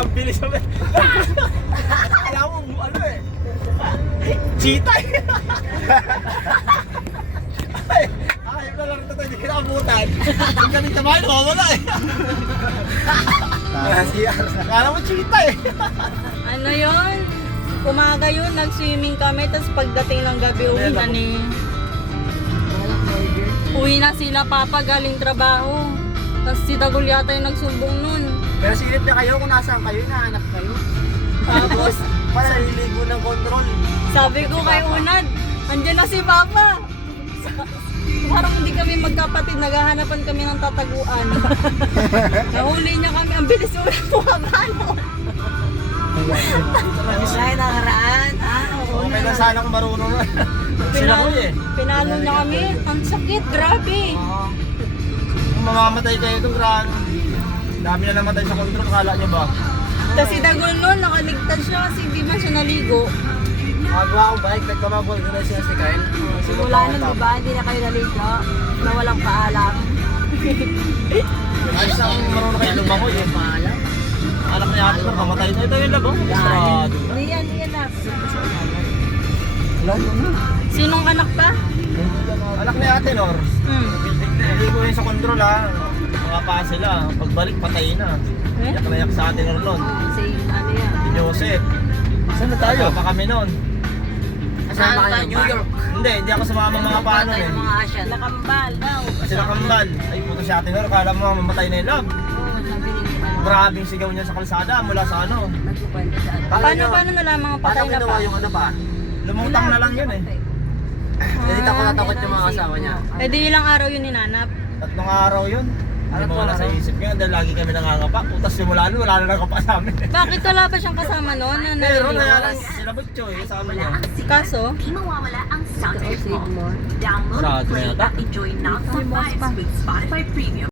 ang bilis naman. Kaya mo, ano eh. Cheetah eh. Ayop na lang ito, hindi kinakabutan. Ang galing naman, wala eh. Kala mo cheetah eh. Ano yun? Umaga yun, nag-swimming kami, tapos pagdating ng gabi, uwi na ni... Uwi na sila papa galing trabaho. Tapos si Dagul yata yung nagsumbong nun. Pero silip na kayo kung nasaan kayo, nahanap kayo. Tapos, Para naliligo ng control. sabi ko kay Unad, andyan na si Papa. Parang hindi kami magkapatid, naghahanapan kami ng tataguan. Nahuli niya kami, ang bilis yung pumakano. Ay, nakaraan. Okay na sana kung marunong na. Sila ko eh. Pinalo niya kami, ang sakit, grabe. Kung mamamatay kayo itong grano. Dami na namatay sa control, akala nyo ba? Tapos si Dagul nun, nakaligtas siya kasi hindi man siya naligo. Magawa akong bike, nagkamabol ko na siya si Kyle. Simula nun, diba, hindi na kayo naligo, na walang paalam. Ayos na akong marunong kayo lumangoy eh. Anak niya ate ko, mamatay na. Ito yung labo. Sarado. Liyan na. Sinong anak pa? Anak ni ate Nor. Hindi ko yun sa control ha. Mga pa sila. Pagbalik patay na. Eh? Yak na yak sa ate Nor nun. Si, ano yan? Si Joseph. Saan na tayo? Pa kami nun. Kasama kayo New York. Hindi ako sumama mga paano eh. Sila Kambal daw. Sila Kambal. Ay puto si ate Nor. Kala mo mamatay na yung love. Grabing sigaw niya sa kalsada mula sa ano. Paano nalaman ang patay na pa? yung ano pa? Lumutang na lang yun eh. Hindi ako natakot yung mga kasama niya. Eh di ilang araw yun ninanap? 3 araw yun. Hindi mo wala sa isip ko yun dahil lagi kami nangangapa. Utas simula nun, wala na nangapa namin. Bakit wala ba siyang kasama noon na Pero naliligo? nayaran sila Butcho eh, kasama niya. Kaso? Di mawawala ang sound effect mo. Download, Sarado play, yata. at enjoy non-stop vibes with Spotify Premium.